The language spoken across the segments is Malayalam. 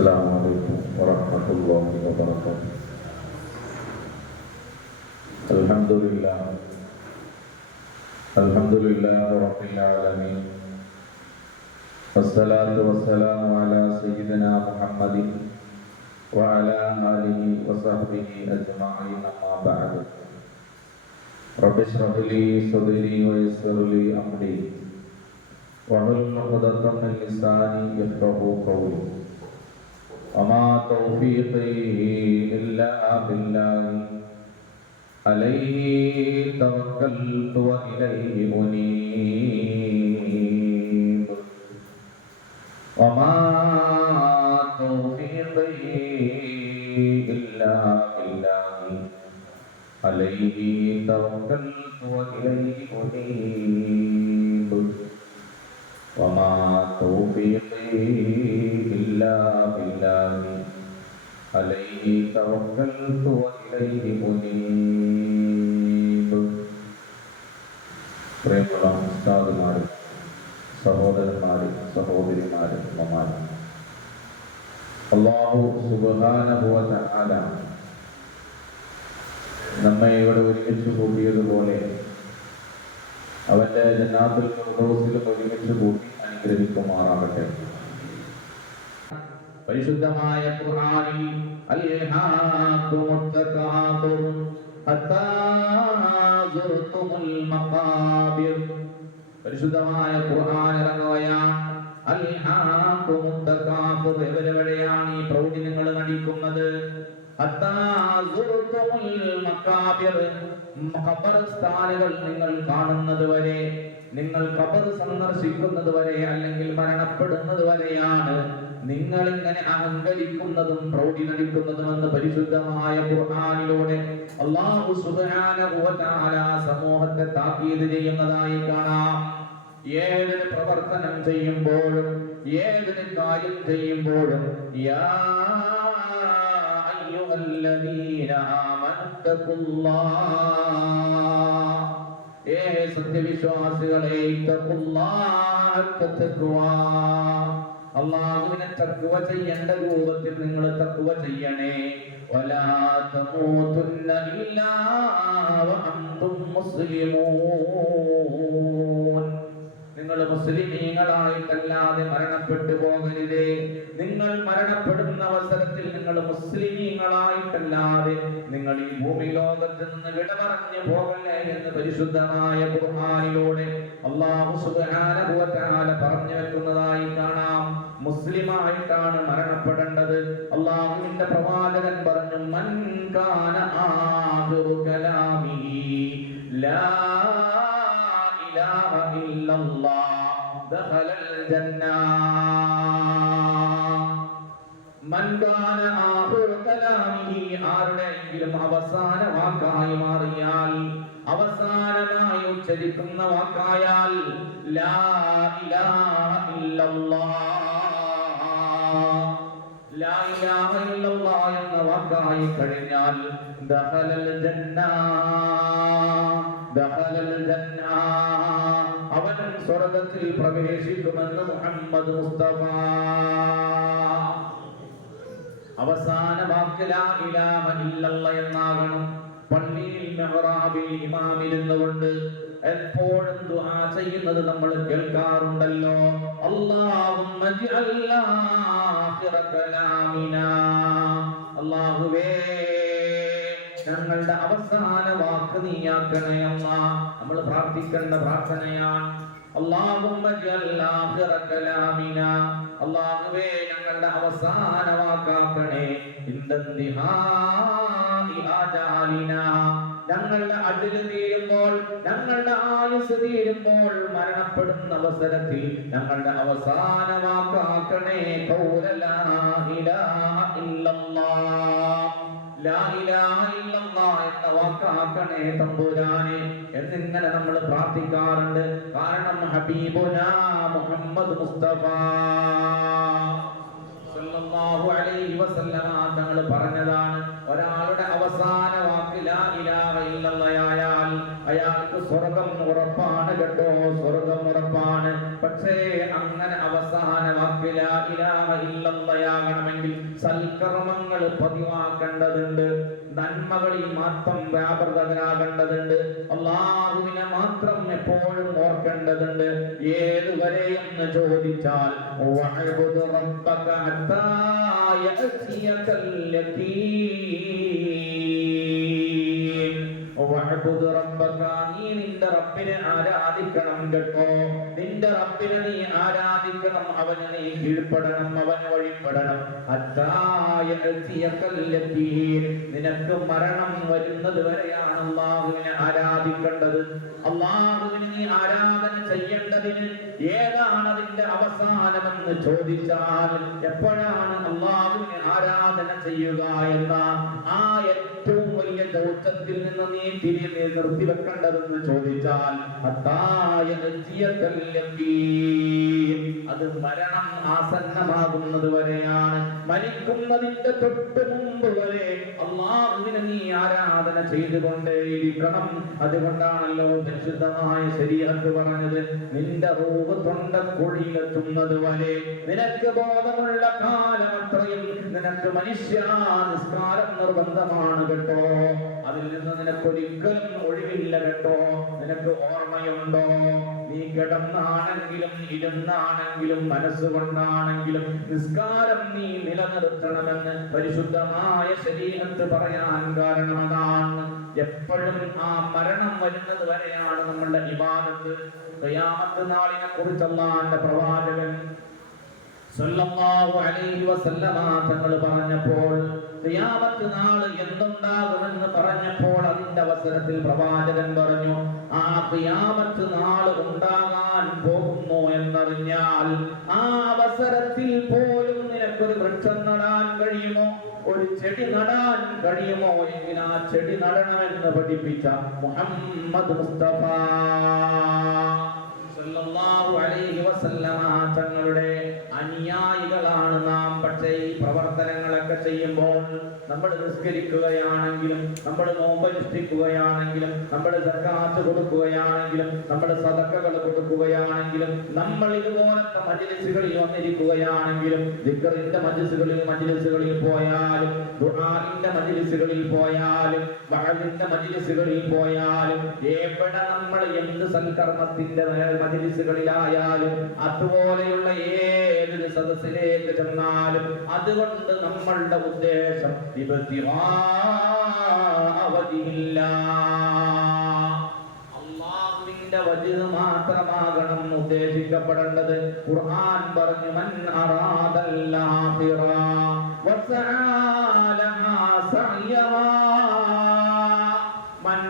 السلام عليكم ورحمة الله وبركاته الحمد لله الحمد لله رب العالمين والصلاة والسلام على سيدنا محمد وعلى آله وصحبه أجمعين أما بعد رب اشرح لي صدري ويسر لي أمري واحلل عقدة من لساني يفقه قولي وما توفيقي إلا بالله عليه توكلت وإليه أنيب وما توفيقي إلا بالله عليه توكلت وإليه أنيب അമ്മമാരും അള്ളാഹു സുബാനുഭവ ആല നമ്മെ ഇവിടെ ഒരുമിച്ച് കൂട്ടിയതുപോലെ അവന്റെ ജന്നാത്തുൽ ഫിർദൗസിലും ഒരുമിച്ച് കൂട്ടി അനുഗ്രഹിക്കുമാറാകട്ടെ. പരിശുദ്ധമായ ഖുർആനിൽ അൽഹാഖുമുത് തകാബുർ ഹത്താ സുർതുമുൽ മഖാബിർ. പരിശുദ്ധമായ ഖുർആൻ ഇറങ്ങുകയാണ്. ഈ പ്രൗഢി നിങ്ങൾ നടിക്കുന്നത് സുർതുമുൽ നിങ്ങൾ കാണുന്നത് വരെ നിങ്ങൾ കബർ സന്ദർശിക്കുന്നത് വരെ അല്ലെങ്കിൽ മരണപ്പെടുന്നത് വരെയാണ് നിങ്ങൾ ഇങ്ങനെ അഹങ്കരിക്കുന്നതും പ്രൗഢി നടിക്കുന്നതും എന്ന് പരിശുദ്ധമായ ഖുർആാനിലൂടെ അള്ളാഹു സുബ്ഹാനഹു സമൂഹത്തെ താക്കീത് ചെയ്യുന്നതായി കാണാം. ഏതൊരു പ്രവർത്തനം ചെയ്യുമ്പോഴും ഏതൊരു കാര്യം ചെയ്യുമ്പോഴും യാ അയ്യുഹല്ലദീന ആമനത്തഖുല്ലാഹ് ഏ സത്യവിശ്വാസികളെ അള്ളാഹുവിനെ തക്കുവ ചെയ്യേണ്ട രൂപത്തിൽ നിങ്ങൾ തക്കുവ ചെയ്യണേ. വലാ നിങ്ങൾ മുസ്ലിമീങ്ങളായിട്ടല്ലാതെ മരണപ്പെട്ടു പോകരുതേ. നിങ്ങൾ മരണപ്പെടുന്ന അവസരത്തിൽ നിങ്ങൾ മുസ്ലിമീങ്ങളായിട്ടല്ലാതെ നിങ്ങൾ ഈ ഭൂമി ലോകത്ത് നിന്ന് വിട പോകല്ലേ എന്ന് പരിശുദ്ധമായ ഖുർആനിലൂടെ അള്ളാഹു സുബ്ഹാനഹു വ തആല പറഞ്ഞു വെക്കുന്നതായി കാണാം. മുസ്ലിമായിട്ടാണ് മരണപ്പെടേണ്ടത്. അള്ളാഹുവിന്റെ പ്രവാചകൻ പറഞ്ഞു മൻ കാന ആഖിറു ലാ ജന്നാ. മൻ കാന ആഖിറു കലാമിഹി ആരുടെയെങ്കിലും അവസാന വാക്കായി മാറിയാൽ അവസാനമായി ഉച്ചരിക്കുന്ന വാക്കായാൽ ലാ ഇലാഹ ഇല്ലല്ലാഹ്. ലാ ഇലാഹ ഇല്ലല്ലാഹ് എന്ന വാക്കായി കഴിഞ്ഞാൽ ദഖലൽ ജന്ന. ദഖലൽ ജന്ന. അവൻ സ്വർഗത്തിൽ പ്രവേശിക്കുമെന്ന് മുഹമ്മദ് മുസ്തഫ. അവസാന വാക്ക് ലാ ഇലാഹ ഇല്ലല്ലാഹ് എന്നാകണം. പള്ളിയിൽ മെഹ്റാബിൽ ഇമാമിരുന്നുകൊണ്ട് എപ്പോഴും ദുആ ചെയ്യുന്നത് നമ്മൾ കേൾക്കാറുണ്ടല്ലോ. അല്ലാഹുമ്മ ജ്അൽ ആഖിറ കലാമിനാ അല്ലാഹുവേ ഞങ്ങളുടെ അവസാന വാക്ക് നീയാക്കണേ അമ്മ നമ്മൾ പ്രാർത്ഥിക്കേണ്ട പ്രാർത്ഥനയാണ്. അല്ലാഹുമ്മ ജ്അൽ ആഖിറ കലാമിനാ. അല്ലാഹുവേ ഞങ്ങളുടെ അവസാന വാക്കാക്കണേ. ഞങ്ങളുടെ അതിര് തീരുമ്പോൾ ഞങ്ങളുടെ ആയുസ് തീരുമ്പോൾ മരണപ്പെടുന്ന അവസരത്തിൽ ഞങ്ങളുടെ അവസാന വാക്കാക്കണേ. ഖൗല ലാ ഇലാഹ ഇല്ലല്ലാഹ് ലാ ഇലാഹ വാക്കാക്കണേ തമ്പുരാനെ എന്നിങ്ങനെ നമ്മൾ പ്രാർത്ഥിക്കാറുണ്ട്. കാരണം ഹബീബുന മുഹമ്മദ് മുസ്തഫ. തങ്ങൾ പറഞ്ഞതാണ് ഒരാളുടെ അവസാന വാക്ക് ലാ ഇലാഹ ഇല്ലല്ലാഹയാൽ അയാൾക്ക് സ്വർഗം ഉറപ്പാണ് കേട്ടോ സ്വർഗം ഉറപ്പാണ്. പക്ഷേ അങ്ങനെ അവസാന വാക്ക് വാക്ക് ലാ ഇലാഹ ഇല്ലല്ലാഹയാകണമെങ്കിൽ സൽക്കർമ്മങ്ങൾ പതിവാക്കേണ്ടതുണ്ട്. നന്മകളിൽ മാത്രം വ്യാപൃതരാകേണ്ടതുണ്ട് അള്ളാഹുവിനെ മാത്രം എപ്പോഴും ഓർക്കേണ്ടതുണ്ട്. ഏതുവരെ എന്ന് ചോദിച്ചാൽ വഅബ്ദു റബ്ബക നിന്റെ റബ്ബിനെ ആരാധിക്കണം കേട്ടോ. നിന്റെ റബ്ബിനെ നീ ആരാധിക്കണം. അവന് നീ കീഴ്പ്പെടണം. അവൻ വഴിപ്പെടണം. നിനക്ക് മരണം വരുന്നത് വരെയാണ് അള്ളാഹുവിനെ ആരാധിക്കേണ്ടത്. അള്ളാഹുവിന് നീ ആരാധന ചെയ്യേണ്ടതിന് ഏതാണ് അതിന്റെ അവസാനമെന്ന് ചോദിച്ചാൽ എപ്പോഴാണ് അള്ളാഹുവിനെ ആരാധന ചെയ്യുക എന്ന ആ ഏറ്റവും വലിയ ദൗത്യത്തിൽ നിന്ന് നീ തിരികെ നിർത്തിവെക്കേണ്ടതെന്ന് ചോദിച്ചാൽ. അത് മരണം ആസന്നമാകുന്നത് വരെയാണ് മരിക്കുന്നതിന്റെ തൊട്ട് മുമ്പ് വരെ അള്ളാഹുവിനെ നീ ആരാധന ചെയ്തുകൊണ്ടേയിരിക്കണം. അതുകൊണ്ടാണല്ലോ പരിശുദ്ധമായ ശരീരത്ത് പറഞ്ഞത് നിന്റെ റൂപ് തൊണ്ടക്കുഴിയിലെത്തുന്നത് വരെ നിനക്ക് ബോധമുള്ള കാലം അത്രയും. നിനക്ക് മനുഷ്യ നിസ്കാരം നിർബന്ധമാണ് കേട്ടോ അതിൽ നിന്ന് നിനക്കൊരിക്കലും ഒഴിവില്ല കേട്ടോ. നിനക്ക് ഓർമ്മയുണ്ടോ? നീ കിടന്നാണെങ്കിലും ഇരുന്നാണെങ്കിലും മനസ്സുകൊണ്ടാണെങ്കിലും നിസ്കാരം നീ നിലനിർത്തണമെന്ന് പരിശുദ്ധമായ ശരീരത്ത് പറയാൻ കാരണം അതാണ് എപ്പോഴും ആ മരണം വരുന്നത് വരെയാണ് നമ്മളുടെ ഇബാദത്ത്. ഖിയാമത്ത് നാളിനെ കുറിച്ച് പ്രവാചകൻ അലൈഹി വസല്ലമ തങ്ങൾ പറഞ്ഞപ്പോൾ ഖിയാമത്ത് നാൾ എന്തുണ്ടാകുമെന്ന് പറഞ്ഞപ്പോൾ അതിന്റെ അവസരത്തിൽ പ്രവാചകൻ പറഞ്ഞു ആ ഖിയാമത്ത് നാൾ ഉണ്ടാകാൻ പോകുന്നു എന്നറിഞ്ഞാൽ ആ അവസരത്തിൽ പോലും നിനക്കൊരു വൃക്ഷം നടാൻ കഴിയുമോ? ഒരു ചെടി നടാൻ കഴിയുമോ? എങ്കിൽ ആ ചെടി നടണമെന്ന് പഠിപ്പിച്ച മുഹമ്മദ് മുസ്തഫ. സല്ലല്ലാഹു അലൈഹി വസല്ലമ തങ്ങളുടെ ചെയ്യുമ്പോൾ നമ്മൾ നിസ്കരിക്കുകയാണെങ്കിലും നമ്മൾ നോമ്പനുഷ്ഠിക്കുകയാണെങ്കിലും നമ്മൾ സർക്കാത്ത് കൊടുക്കുകയാണെങ്കിലും നമ്മൾ സതക്കകൾ കൊടുക്കുകയാണെങ്കിലും നമ്മൾ ഇതുപോലത്തെ മജിലിസുകളിൽ വന്നിരിക്കുകയാണെങ്കിലും ദിക്കറിന്റെ മജിലിസുകളിൽ മജിലിസുകളിൽ പോയാലും ദുഹാറിന്റെ മജിലിസുകളിൽ പോയാലും വഴവിന്റെ മജിലിസുകളിൽ പോയാലും എവിടെ നമ്മൾ എന്ത് സൽക്കർമ്മത്തിന്റെ മജിലിസുകളിലായാലും അതുപോലെയുള്ള ഏതൊരു സദസ്സിലേക്ക് ചെന്നാലും അതുകൊണ്ട് നമ്മളുടെ ഉദ്ദേശം. അള്ളാഹുവിന്റെ വജുഹ് മാത്രമാകണം ഉദ്ദേശിക്കപ്പെടേണ്ടത്. ഖുർആൻ പറഞ്ഞു മൻ അറാദൽ ആഖിറ മൻ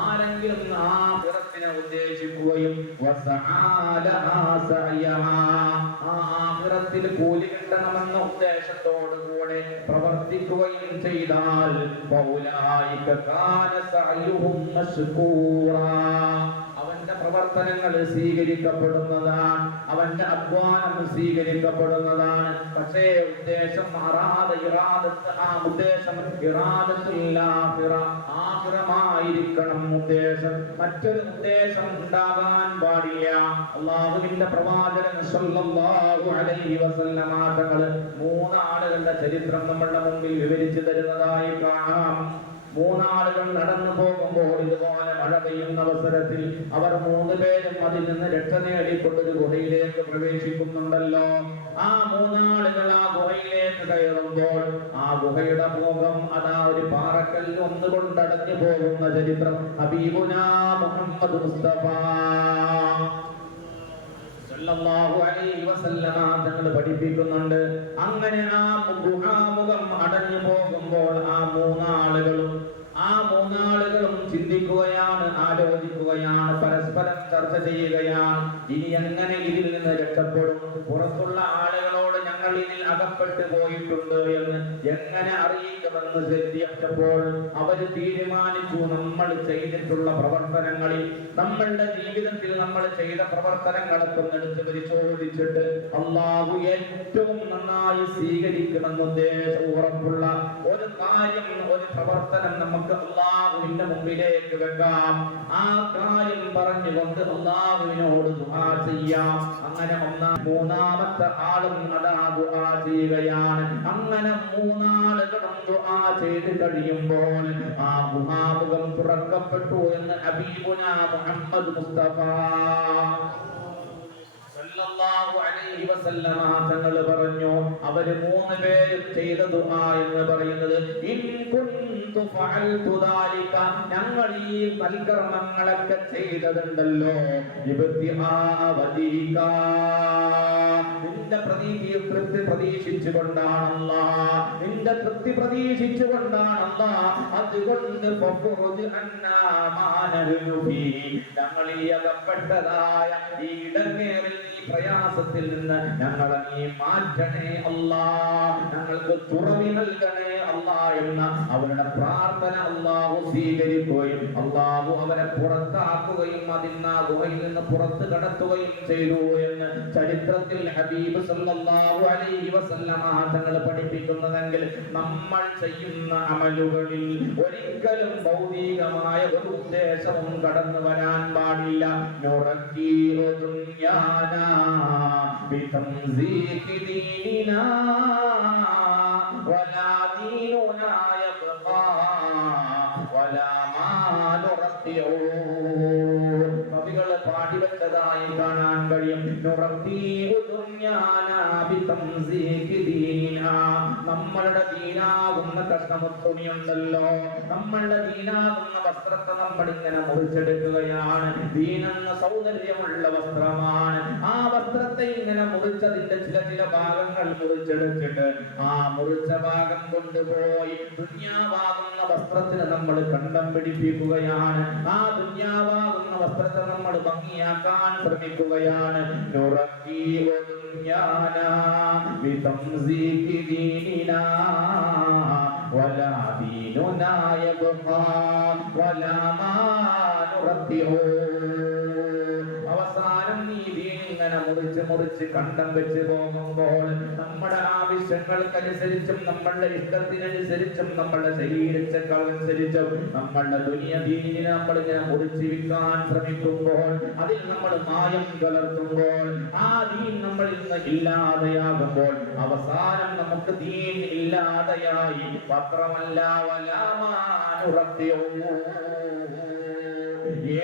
ആരെങ്കിലും ഉദ്ദേശിക്കുകയും ആഖിറത്തിൽ കൂലി കിട്ടണമെന്ന ഉദ്ദേശത്തോടുകൂടെ പ്രവർത്തിക്കുകയും ചെയ്താൽ പ്രവർത്തനങ്ങൾ സ്വീകരിക്കപ്പെടുന്നതാണ്. അവന്റെ അധ്വാനം സ്വീകരിക്കപ്പെടുന്നതാണ്. പക്ഷേ ഉദ്ദേശം അറാദ ഇറാദത്ത് ആ ഉദ്ദേശം ആഖിറമായിരിക്കണം ഉദ്ദേശം. മറ്റൊരു ഉദ്ദേശം ഉണ്ടാകാൻ പാടില്ല. അള്ളാഹുവിന്റെ പ്രവാചകൻ സല്ലല്ലാഹു അലൈഹി വസല്ലമ തങ്ങൾ മൂന്നാളുകളുടെ ചരിത്രം നമ്മളുടെ മുമ്പിൽ വിവരിച്ചു തരുന്നതായി കാണാം. മൂന്നാളുകൾ നടന്നു പോകുമ്പോൾ ഇതുപോലെ മഴ പെയ്യുന്ന അവസരത്തിൽ അവർ മൂന്ന് പേരും അതിൽ നിന്ന് രക്ഷ നേടിക്കൊണ്ട് ഒരു ഗുഹയിലേക്ക് പ്രവേശിക്കുന്നുണ്ടല്ലോ. ആ മൂന്നാളുകൾ ആ ഗുഹയിലേക്ക് കയറുമ്പോൾ ആ ഗുഹയുടെ മുഖം അതാ ഒരു പാറക്കല്ല് ഒന്നുകൊണ്ട് അടഞ്ഞു പോകുന്ന ചരിത്രം. ഹബീബുനാ മുഹമ്മദ് മുസ്തഫ. പഠിപ്പിക്കുന്നുണ്ട്. അങ്ങനെ ആ ഗുഹാമുഖം അടഞ്ഞു പോകുമ്പോൾ ആ മൂന്നാളുകളും ആ മൂന്നാളുകളും ചിന്തിക്കുകയാണ് ആലോചിക്കുകയാണ് പരസ്പരം ചർച്ച ചെയ്യുകയാണ്. ഇനി എങ്ങനെ ഇതിൽ നിന്ന് രക്ഷപ്പെടും? പുറത്തുള്ള ആളുകളോട് ഞങ്ങൾ പ്രവർത്തനങ്ങളിൽ അകപ്പെട്ടു പോയിട്ടുണ്ട് എന്ന് എങ്ങനെ അറിയിക്കുമെന്ന് ശ്രദ്ധിച്ചപ്പോൾ അവർ തീരുമാനിച്ചു നമ്മൾ ചെയ്തിട്ടുള്ള പ്രവർത്തനങ്ങളിൽ. നമ്മളുടെ ജീവിതത്തിൽ നമ്മൾ ചെയ്ത പ്രവർത്തനങ്ങളൊക്കെ എടുത്ത് പരിശോധിച്ചിട്ട് അള്ളാഹു ഏറ്റവും നന്നായി സ്വീകരിക്കുമെന്ന് ഉദ്ദേശം ഉറപ്പുള്ള ഒരു കാര്യം ഒരു പ്രവർത്തനം നമുക്ക് അള്ളാഹുവിന്റെ മുമ്പിലേക്ക് വെക്കാം. ആ കാര്യം പറഞ്ഞുകൊണ്ട് അള്ളാഹുവിനോട് ദുആ ചെയ്യാം. അങ്ങനെ ഒന്നാം മൂന്നാമത്തെ ആളും അതാ ദുആ ചെയ്യുകയാണ് അങ്ങനെ മൂന്നാൽ കടന്നു ആ ചെയ്ത് കഴിയുമ്പോൾ ആ ഗുഹാമുഖം തുറക്കപ്പെട്ടു എന്ന് അബീബുന മുഹമ്മദ് മുസ്തഫ തങ്ങൾ പറഞ്ഞു അവർ മൂന്ന് പേരും ചെയ്ത ദുആ എന്ന് പറയുന്നത് ഞങ്ങൾ ഈ സൽക്കർമ്മങ്ങളൊക്കെ ചെയ്തതുണ്ടല്ലോ. നിന്റെ പ്രതീക്ഷ തൃപ്തി പ്രതീക്ഷിച്ചുകൊണ്ടാണല്ലാ. നിന്റെ തൃപ്തി പ്രതീക്ഷിച്ചുകൊണ്ടാണല്ലാ. അതുകൊണ്ട്. ഞങ്ങൾ ഈ അകപ്പെട്ടതായ ഈ ഇടങ്ങേറിൽ പ്രയാസത്തിൽ നിന്ന് ഞങ്ങളെ നീ മാറ്റണേ അല്ലാ. ഞങ്ങൾക്ക് തുറവി നൽകണേ അല്ലാ എന്ന അവരുടെ പ്രാർത്ഥന അള്ളാഹു സ്വീകരിക്കുകയും അള്ളാഹു അവരെ പുറത്താക്കുകയും അതിന്ന ഗുഹയിൽ നിന്ന് പുറത്ത് കടത്തുകയും ചെയ്തു എന്ന് ചരിത്രത്തിൽ ഹബീബ് സല്ലല്ലാഹു അലൈഹി വസല്ലമ തങ്ങൾ പഠിപ്പിക്കുന്നതെങ്കിൽ നമ്മൾ ചെയ്യുന്ന അമലുകളിൽ ഒരിക്കലും ഭൗതികമായ ഒരു ഉദ്ദേശവും കടന്നു വരാൻ പാടില്ല. നുറക്കീറു ബിതംസീഖി ديننا ولا ديننا يبقى ولا ما റബ്ബിഊ കവികൾ പാടിവെച്ചതായി കാണാൻ കഴിയും. നമ്മളുടെ ദീനാകുന്ന കഷ്ണമുത്തുണിയുണ്ടല്ലോ നമ്മളുടെ ദീനാകുന്ന വസ്ത്രത്തെ നമ്മൾ ഇങ്ങനെ മുറിച്ചെടുക്കുകയാണ്. ദീനെന്ന സൗന്ദര്യമുള്ള വസ്ത്രമാണ്. ആ വസ്ത്രത്തെ ഇങ്ങനെ മുറിച്ചതിന്റെ ചില ചില ഭാഗങ്ങൾ മുറിച്ചെടുത്തിട്ട് ആ മുറിച്ച ഭാഗം കൊണ്ടുപോയി ദുന്യാവാകുന്ന വസ്ത്രത്തിന് നമ്മൾ കണ്ടം പിടിപ്പിക്കുകയാണ്. ആ ദുന്യാവാകുന്ന വസ്ത്രത്തെ നമ്മൾ ഭംഗിയാക്കാൻ ശ്രമിക്കുകയാണ്. നുറക്കി ദുന്യാനാ دينا ولا ديننا يبقى ولا ما نرتئه അവസാനം നീ ദീനിങ്ങനെ മുറിച്ച് മുറിച്ച് കണ്ടം വെച്ച് പോകുമ്പോൾ നമ്മുടെ ആവശ്യങ്ങൾക്കനുസരിച്ചും നമ്മളുടെ ഇഷ്ടത്തിനനുസരിച്ചും നമ്മളുടെ ശരീരച്ചക്കനുസരിച്ചും നമ്മളുടെ ദുനിയ ദീനിനെ നമ്മൾ ഇങ്ങനെ മുറിച്ച് വിൽക്കാൻ ശ്രമിക്കുമ്പോൾ അതിൽ നമ്മൾ മായം കലർത്തുമ്പോൾ ആ ദീൻ നമ്മൾ ഇന്ന് ഇല്ലാതെയാകുമ്പോൾ അവസാനം നമുക്ക് ദീൻ ഇല്ലാതെയായി. പത്രമല്ല വലാമാനുറത്തിയോ.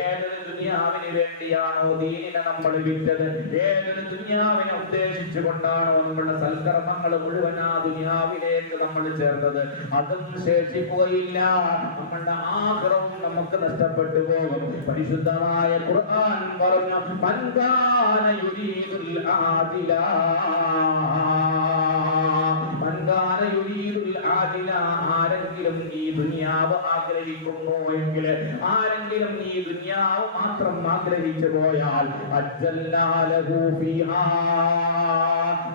ഏതൊരു ദുനിയാവിന് വേണ്ടിയാണോ ദീനിനെ നമ്മൾ വിറ്റത് ഏതൊരു ദുനിയാവിനെ ഉദ്ദേശിച്ചുകൊണ്ടാണോ നമ്മുടെ സൽക്കർമ്മങ്ങൾ മുഴുവൻ ആ ദുനിയാവിലേക്ക് നമ്മൾ ചേർത്തത് അതും ശേഷിക്കുകയില്ല. നമ്മളുടെ ആഗ്രഹവും നമുക്ക് നഷ്ടപ്പെട്ടു പോകും. പരിശുദ്ധമായ ഖുർആൻ പറഞ്ഞു മൻകാന യുരീദുൽ ആദില മൻകാന യുരീദുൽ ആരെങ്കിലും ഈ ദുനിയാവ് ആഗ്രഹിക്കുന്നു എങ്കിൽ ആരെങ്കിലും ഈ ദുനിയാവ് മാത്രം ആഗ്രഹിച്ചു പോയാൽ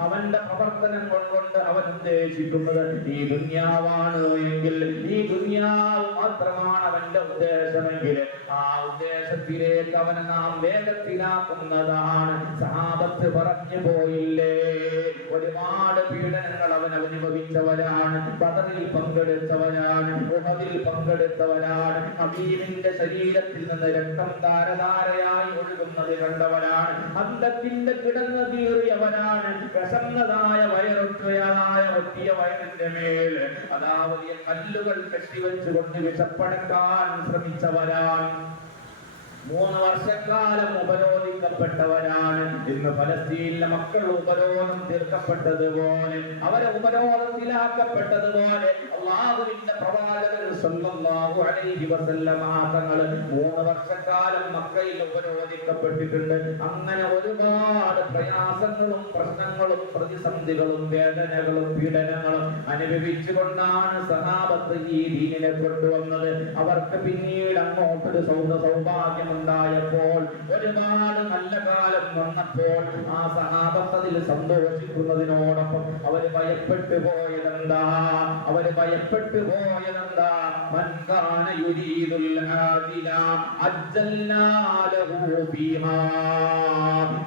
അവന്റെ പ്രവർത്തനം കൊണ്ട് അവൻ ഉദ്ദേശിക്കുന്നത് ഈ ദുന്യാവാണ് എങ്കിൽ ഈ ദുനിയാവ് മാത്രമാണ് അവന്റെ ഉദ്ദേശമെങ്കിൽ ആ ഉദ്ദേശത്തിലേക്ക് അവനെ നാം വേഗത്തിലാക്കുന്നതാണ്. സഹാബത്ത് പറഞ്ഞു പോയില്ലേ? ഒരുപാട് പീഡനങ്ങൾ അവൻ അനുഭവിച്ചവരാണ്. ബദറിൽ പങ്കെടുത്തവരാണ്. ഉഹദിൽ പങ്കെടുത്തവരാണ്. ഹബീബിന്റെ ശരീരത്തിൽ നിന്ന് രക്തം ധാരധാരയായി ഒഴുകുന്നത് കണ്ടവരാണ്. അന്തത്തിന്റെ കിടന്ന് തീറിയവനാണ് വിശന്നതായ വയറൊറ്റയായ ഒറ്റിയ വയറിന്റെ മേൽ അതാ വലിയ കല്ലുകൾ കെട്ടിവെച്ചുകൊണ്ട് വിഷപ്പെടുക്കാൻ ശ്രമിച്ചവരാണ്. മൂന്ന് വർഷക്കാലം ഉപരോധിക്കപ്പെട്ടവരാണ്. ഇന്ന് ഫലസ്തീനിലെ മക്കൾ ഉപരോധം തീർക്കപ്പെട്ടതുപോലെ അവരെ ഉപരോധത്തിലാക്കപ്പെട്ടതുപോലെ അള്ളാഹുവിന്റെ പ്രവാചകൻ അലൈഹി മൂന്ന് വർഷക്കാലം മക്കയിൽ ഉപരോധിക്കപ്പെട്ടിട്ടുണ്ട്. അങ്ങനെ ഒരുപാട് പ്രയാസങ്ങളും പ്രശ്നങ്ങളും പ്രതിസന്ധികളും വേദനകളും പീഡനങ്ങളും അനുഭവിച്ചുകൊണ്ടാണ് സഹാബത്ത് ഈ ദീനിനെ കൊണ്ടുവന്നത്. അവർക്ക് പിന്നീട് അങ്ങോട്ടൊരു സൗന്ദ സൗഭാഗ്യം ഉണ്ടായപ്പോൾ ഒരുപാട് നല്ല കാലം വന്നപ്പോൾ ആ സഹാബത്തതിൽ സന്തോഷിക്കുന്നതിനോടൊപ്പം അവർ ഭയപ്പെട്ടു പോയതെന്താ? അവർ ഭയപ്പെട്ടു പോയതെന്താ? മൻകാന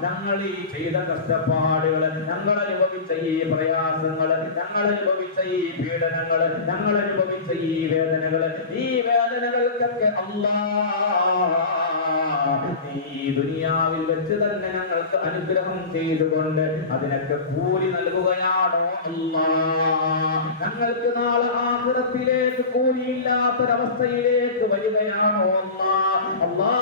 ഞങ്ങൾ ഈ ചെയ്ത കഷ്ടപ്പാടുകൾ ഞങ്ങൾ അനുഭവിച്ച ഈ പ്രയാസങ്ങൾ ഞങ്ങൾ അനുഭവിച്ച ഈ പീഡനങ്ങൾ ഞങ്ങൾ അനുഭവിച്ച ഈ വേദനകൾ ഈ വേദനകൾക്കൊക്കെ അല്ലാ ഈ ദുനിയാവിൽ വെച്ച് തന്നെ ഞങ്ങൾക്ക് അനുഗ്രഹം ചെയ്തുകൊണ്ട് അതിനൊക്കെ കൂലി നൽകുകയാണോ അല്ലാ. ഞങ്ങൾക്ക് നാളെ ആഗ്രഹത്തിലേക്ക് കൂലിയില്ലാത്തൊരവസ്ഥയിലേക്ക് വരികയാണോ അല്ലാ. അല്ലാ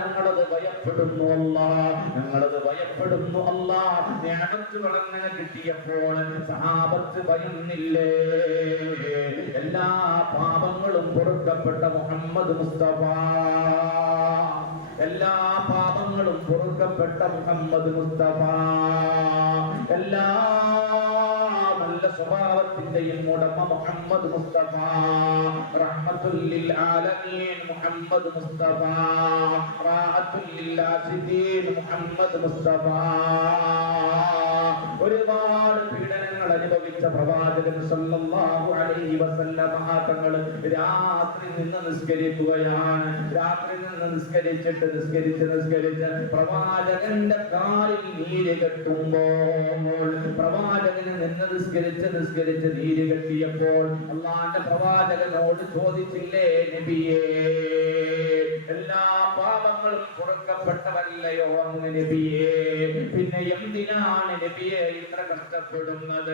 ഞങ്ങളത് ഭയപ്പെടുന്നു അല്ലാ. ഞങ്ങളത് ഭയപ്പെടുന്നു അല്ലാ. ഞങ്ങൾക്ക് അങ്ങനെ കിട്ടിയപ്പോൾ സഹാബത്ത് ഭയന്നില്ലേ എല്ലാ പാപങ്ങളും പൊറുക്കപ്പെട്ട മുഹമ്മദ് മുസ്തഫ. എല്ലാ പാപങ്ങളും പൊറുക്കപ്പെട്ട മുഹമ്മദ് മുസ്തഫ. എല്ലാ നല്ല സ്വഭാവത്തിന്റെയും ഉടമ മുഹമ്മദ് മുസ്തഫ. റഹ്മത്തുല്ലിൽ ആലമീൻ മുഹമ്മദ് മുസ്തഫ. റാഹത്തുല്ലിൽ ആസിദീൻ മുഹമ്മദ് മുസ്തഫ. ഒരുപാട് പീഡനങ്ങൾ അനുഭവിച്ച പ്രവാചകൻ സല്ലല്ലാഹു അലൈഹി രാത്രി നിന്ന് നിസ്കരിക്കുകയാണ്. രാത്രി നിന്ന് നിസ്കരിച്ചിട്ട് നിസ്കരിച്ച് നിസ്കരിച്ച് പ്രവാചകന്റെ കാലിൽ നീര് കെട്ടുമ്പോൾ പ്രവാചകന് നിന്ന് നിസ്കരിച്ച് നിസ്കരിച്ച് നീര് കെട്ടിയപ്പോൾ അള്ളാന്റെ പ്രവാചകനോട് ചോദിച്ചില്ലേ നബിയേ എല്ലാ പാപങ്ങളും പുറക്കപ്പെട്ടവല്ലയോ അങ്ങ് നബിയേ? പിന്നെ എന്തിനാണ് നബിയെ ഇത്ര കഷ്ടപ്പെടുന്നത്?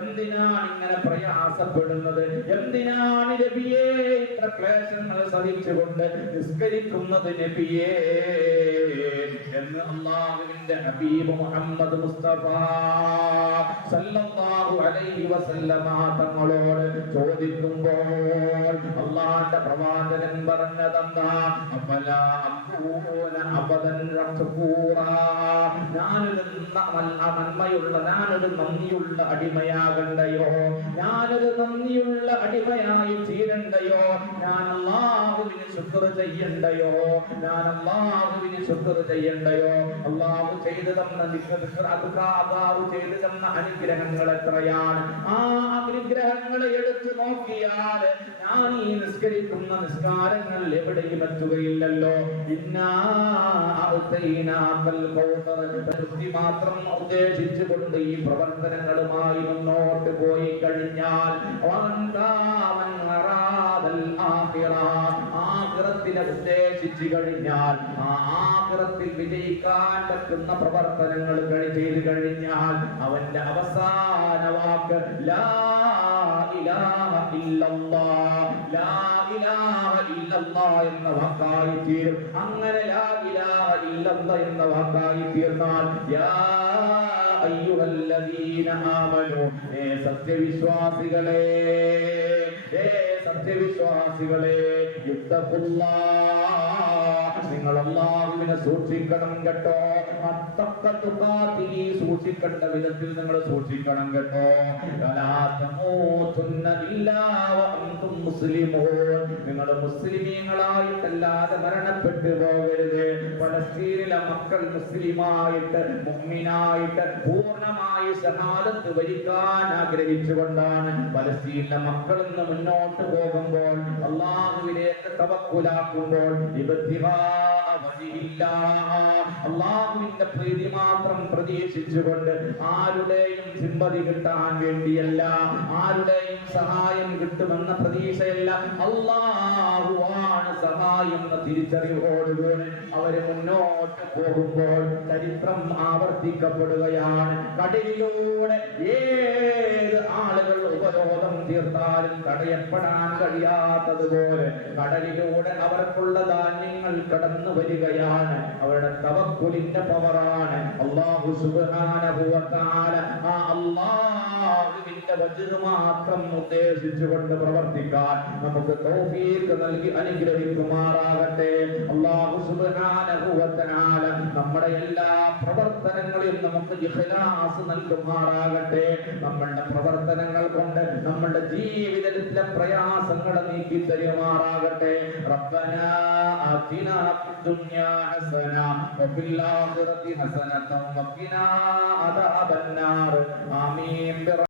എന്തിനാണ് ഇങ്ങനെ പ്രയാസപ്പെടുന്നത്? എന്തിനാണ് നബിയെ ഇത്ര ക്ലേശങ്ങൾ സഹിച്ചുകൊണ്ട് നിസ്കരിക്കുന്നത് നബിയേ? എന്ന് അള്ളാഹുവിന്റെ ഹബീബ് മുഹമ്മദ് മുസ്തഫ സല്ലല്ലാഹു അലൈഹി വസല്ലമ തങ്ങളോട് ചോദിക്കുമ്പോൾ അള്ളാന്റെ പ്രവാചകൻ പറഞ്ഞതെന്താ? അഫല അക്കൂന അബദൻ റസൂറ ഞാനൊരു നന്മ- നന്മയുള്ള ഞാനൊരു നന്ദിയുള്ള അടിമയാകണ്ടയോ? ഞാനത് നന്ദിയുള്ള അടിമയായി തീരണ്ടയോ? ഞാൻ അള്ളാഹുവിന് ശുക്ർ ചെയ്യണ്ടയോ? ഞാൻ അള്ളാഹുവിന് ശുക്ർ ചെയ്യണ്ടയോ? അള്ളാഹു ചെയ്തു തന്ന അള്ളാഹു ചെയ്തു തന്ന അനുഗ്രഹങ്ങൾ എത്രയാണ്? ആ അനുഗ്രഹങ്ങളെ എടുത്തു നോക്കിയാൽ ഞാൻ ഈ നിസ്കരിക്കുന്ന നിസ്കാരങ്ങൾ എവിടെയും എത്തുകയില്ലല്ലോ. മാത്രം ഉദ്ദേശിച്ചുകൊണ്ട് ഈ പ്രവർത്തനങ്ങളുമായി മുന്നോട്ട് പോയി കഴിഞ്ഞാൽ ഉദ്ദേശിച്ചു കഴിഞ്ഞാൽ ആ ആഖിറത്തിൽ വിജയിക്കാൻ പറ്റുന്ന പ്രവർത്തനങ്ങൾ ചെയ്തു കഴിഞ്ഞാൽ അവന്റെ അവസാന വാക്ക് ലാ ഇലാഹ ഇല്ലല്ലാഹ് ലാ ഇലാഹ ഇല്ലല്ലാഹ് എന്ന വാക്കായി തീരും. അങ്ങനെ ലാ ഇലാഹ ഇല്ലല്ലാഹ് എന്ന വാക്കായി തീർന്നാൽ യാ അയ്യുഹല്ലദീന ആമനു. ഏ സത്യവിശ്വാസികളെ ഏ സത്യവിശ്വാസികളെ യുദ്ധക്കുള്ള നിങ്ങൾ അള്ളാഹുവിനെ സൂക്ഷിക്കണം കേട്ടോ. സൂക്ഷിക്കേണ്ട വിധത്തിൽ നിങ്ങൾ സൂക്ഷിക്കണം കേട്ടോ. നിങ്ങൾ മുസ്ലിമീങ്ങളായിട്ടല്ലാതെ മരണപ്പെട്ടു പോകരുത്. പലസ്തീനിലെ മക്കൾ മുസ്ലിമായിട്ട് മുഅ്മിനായിട്ട് പൂർണമായി ഷഹാദത്ത് വരിക്കാൻ ആഗ്രഹിച്ചുകൊണ്ടാണ് പലസ്തീനിലെ മക്കൾ ഇന്ന് മുന്നോട്ട് പോകുമ്പോൾ അള്ളാഹുവിലേക്ക് തവക്കുലാക്കുമ്പോൾ വജ്ഹില്ലാഹ് അള്ളാഹുവിന്റെ പ്രീതി മാത്രം പ്രതീക്ഷിച്ചുകൊണ്ട് ആരുടെയും സിമ്പതി കിട്ടാൻ വേണ്ടിയല്ല. ആരുടെയും സഹായം കിട്ടുമെന്ന പ്രതീക്ഷയല്ല. അള്ളാഹുവാണ് സഹായം എന്ന തിരിച്ചറിവോടുകൂടി അവർ മുന്നോട്ട് പോകുമ്പോൾ ചരിത്രം ആവർത്തിക്കപ്പെടുകയാണ്. കടലിലൂടെ ഏത് ആളുകൾ ഉപരോധം തീർത്താലും തടയപ്പെടാൻ കഴിയാത്തതുപോലെ കടലിലൂടെ അവർക്കുള്ള ധാന്യങ്ങൾ കടന്നു വരികയാണ്. അവരുടെ തവക്കുലിന്റെ പവറാണ്. അള്ളാഹു തആല ആ അള്ളാഹുവിന്റെ വജ്ർ മാത്രം ഉദ്ദേശിച്ചുകൊണ്ട് പ്രവർത്തിക്കാൻ നമുക്ക് തൗഫീഖ് നൽകി അനുഗ്രഹിക്കുമാറാകട്ടെ. അള്ളാഹു സുബ്ഹാനഹു വ തആല നമ്മുടെ എല്ലാ പ്രവർത്തനങ്ങളിൽ നമുക്ക് ഇഖ്ലാസ് നൽകുമാറാകട്ടെ. നമ്മളുടെ പ്രവർത്തനങ്ങൾ കൊണ്ട് നമ്മുടെ ജീവിതത്തിലെ പ്രയാസങ്ങൾ നീക്കി തരുമാറാകട്ടെ. റബ്ബന ആതിന ഫിദ്ദുനിയാ ഹസന വഫിൽ ആഖിറതി ഹസനത വഖിനാ അദാബന്നാർ ആമീൻ.